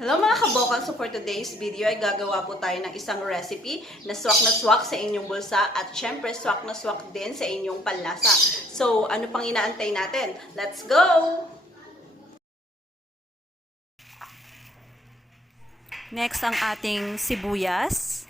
Hello mga kabokal! So for today's video ay gagawa po tayo ng isang recipe na swak sa inyong bulsa at syempre swak na swak din sa inyong panlasa. So ano pang inaantay natin? Let's go! Next ang ating sibuyas.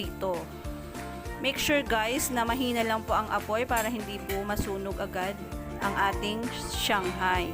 Ito. Make sure guys na mahina lang po ang apoy para hindi po masunog agad ang ating Shanghai.